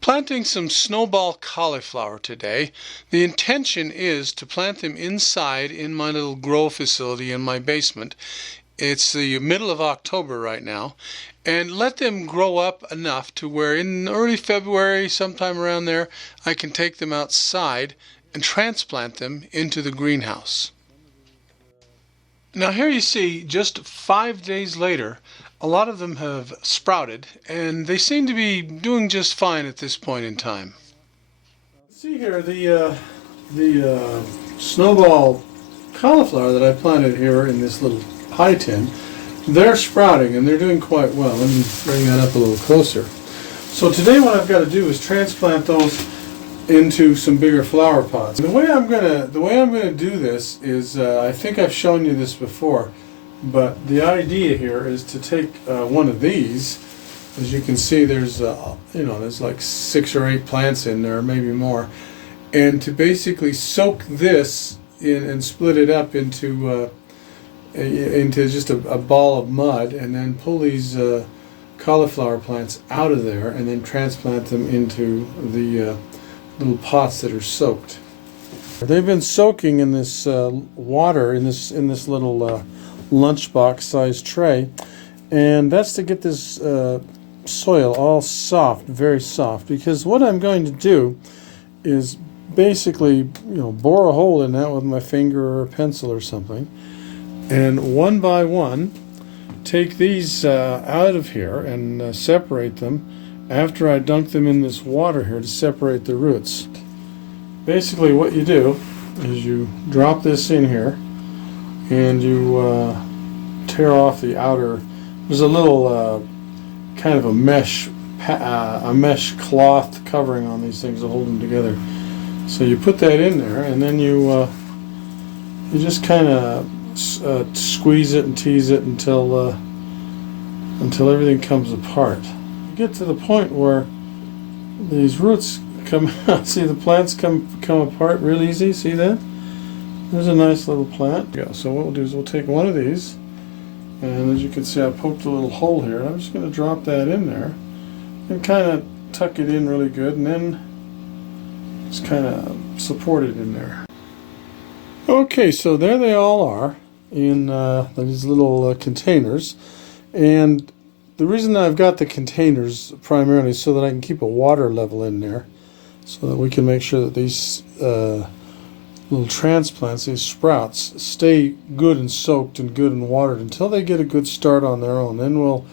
Planting some snowball cauliflower today. The intention is to plant them inside in my little grow facility in my basement. It's the middle of October right now, and let them grow up enough to where in early February, sometime around there, I can take them outside and transplant them into the greenhouse. Now here you see, just 5 days later, a lot of them have sprouted, and they seem to be doing just fine at this point in time. See here, the snowball cauliflower that I planted here in this little pie tin, they're sprouting and they're doing quite well. Let me bring that up a little closer. So today what I've got to do is transplant those into some bigger flower pots. The way I'm gonna do this is, I think I've shown you this before, but the idea here is to take one of these. As you can see, there's there's like 6 or 8 plants in there, maybe more, and to basically soak this in and split it up into just a ball of mud, and then pull these cauliflower plants out of there, and then transplant them into the little pots that are soaked. They've been soaking in this water in this little lunchbox sized tray, and that's to get this soil all soft, very soft, because what I'm going to do is basically bore a hole in that with my finger or a pencil or something, and one by one take these out of here and separate them after I dunk them in this water here to separate the roots. Basically what you do is you drop this in here and you tear off the outer. There's a little kind of a mesh cloth covering on these things to hold them together. So you put that in there, and then you just kind of squeeze it and tease it until everything comes apart. You get to the point where these roots come out. See, the plants come apart real easy. See that? There's a nice little plant. Yeah. So what we'll do is we'll take one of these, and as you can see, I poked a little hole here. I'm just going to drop that in there and kind of tuck it in really good, and then just kind of support it in there. Okay, so there they all are in these little containers, and the reason I've got the containers primarily is so that I can keep a water level in there, so that we can make sure that these little transplants, these sprouts, stay good and soaked and good and watered until they get a good start on their own. Then we'll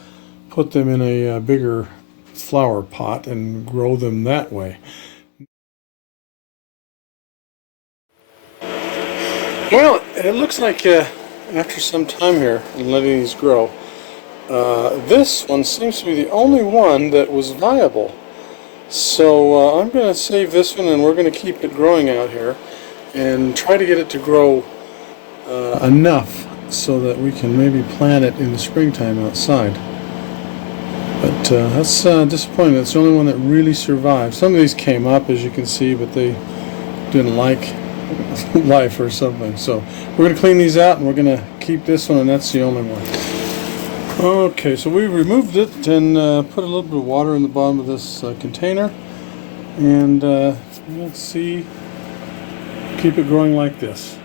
put them in a bigger flower pot and grow them that way. Well, it looks like after some time here and letting these grow, this one seems to be the only one that was viable. So I'm going to save this one, and we're going to keep it growing out here and try to get it to grow enough so that we can maybe plant it in the springtime outside. But that's disappointing. That's the only one that really survived. Some of these came up, as you can see, but they didn't like life or something. So we're going to clean these out, and we're going to keep this one, and that's the only one. Okay, so we removed it and put a little bit of water in the bottom of this container, and let's see, keep it growing like this.